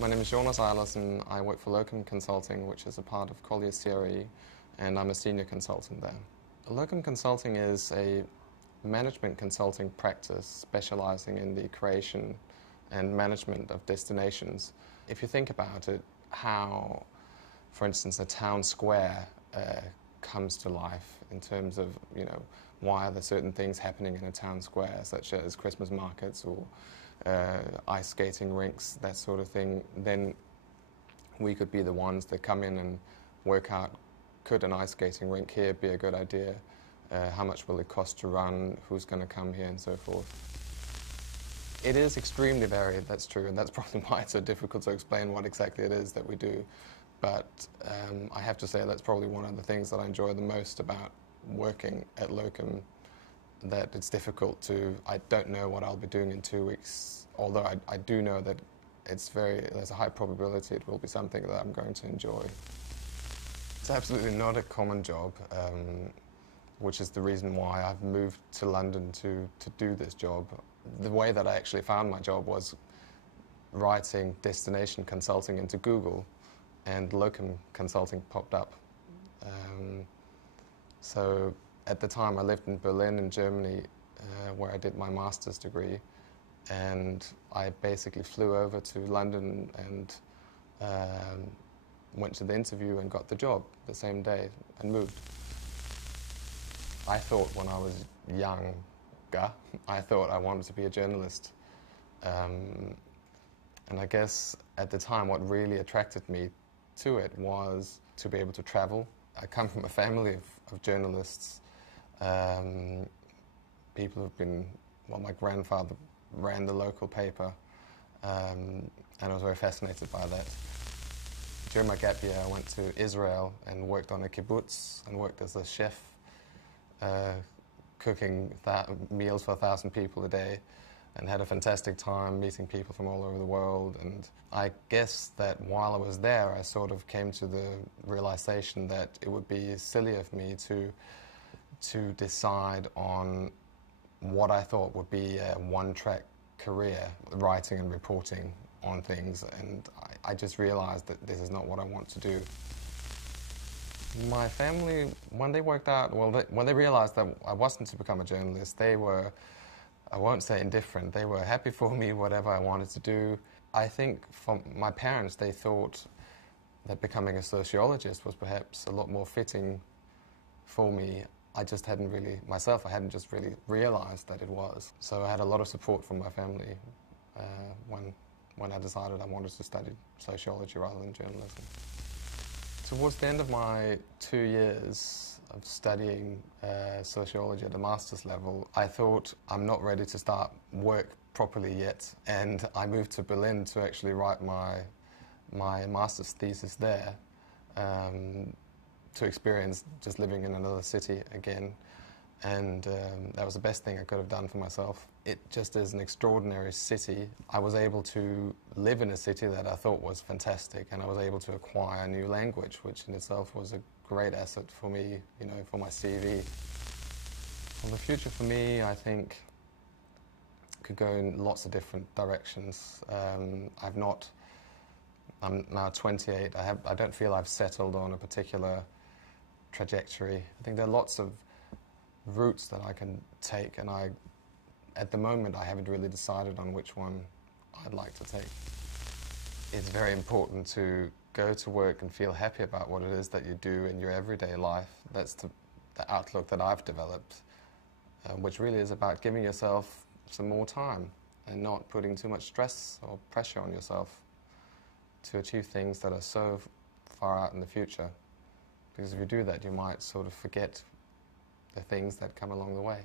My name is Jonas and I work for Locum Consulting, which is a part of Collier's CRE, and I'm a senior consultant there. Locum Consulting is a management consulting practice specializing in the creation and management of destinations. If you think about it, how, for instance, a town square comes to life in terms of, why are there certain things happening in a town square, such as Christmas markets or ice skating rinks, that sort of thing, then we could be the ones that come in and work out, could an ice skating rink here be a good idea? How much will it cost to run? Who's going to come here and so forth? It is extremely varied, that's true, and that's probably why it's so difficult to explain what exactly it is that we do. But I have to say that's probably one of the things that I enjoy the most about working at Locum, that it's difficult to, I don't know what I'll be doing in 2 weeks, although I do know that there's a high probability it will be something that I'm going to enjoy. It's absolutely not a common job, which is the reason why I've moved to London to do this job. The way that I actually found my job was writing destination consulting into Google, and Locum Consulting popped up. So at the time I lived in Berlin in Germany, where I did my master's degree, and I basically flew over to London and went to the interview and got the job the same day and moved. I thought when I was younger, I thought I wanted to be a journalist. And I guess at the time what really attracted me to it was to be able to travel. I come from a family of journalists, people who've been, well, my grandfather ran the local paper, and I was very fascinated by that. During my gap year I went to Israel and worked on a kibbutz and worked as a chef, cooking meals for 1,000 people a day, and had a fantastic time meeting people from all over the world. And I guess that while I was there, I sort of came to the realization that it would be silly of me to decide on what I thought would be a one-track career, writing and reporting on things, and I just realized that this is not what I want to do. My family, when they worked out, when they realized that I wasn't to become a journalist, they were, I won't say indifferent, they were happy for me, whatever I wanted to do. I think from my parents, they thought that becoming a sociologist was perhaps a lot more fitting for me. I just hadn't really, myself, I hadn't just really realized that it was. So I had a lot of support from my family when I decided I wanted to study sociology rather than journalism. Towards the end of my 2 years of studying sociology at the master's level, I thought I'm not ready to start work properly yet, and I moved to Berlin to actually write my master's thesis there, to experience just living in another city again, and that was the best thing I could have done for myself. It just is an extraordinary city. I was able to live in a city that I thought was fantastic, and I was able to acquire a new language, which in itself was a great asset for me, for my CV. Well, the future for me, I think, could go in lots of different directions. I'm now 28. I don't feel I've settled on a particular trajectory. I think there are lots of routes that I can take, and at the moment I haven't really decided on which one I'd like to take. It's very important to go to work and feel happy about what it is that you do in your everyday life. That's the outlook that I've developed, which really is about giving yourself some more time and not putting too much stress or pressure on yourself to achieve things that are so far out in the future. Because if you do that, you might sort of forget the things that come along the way.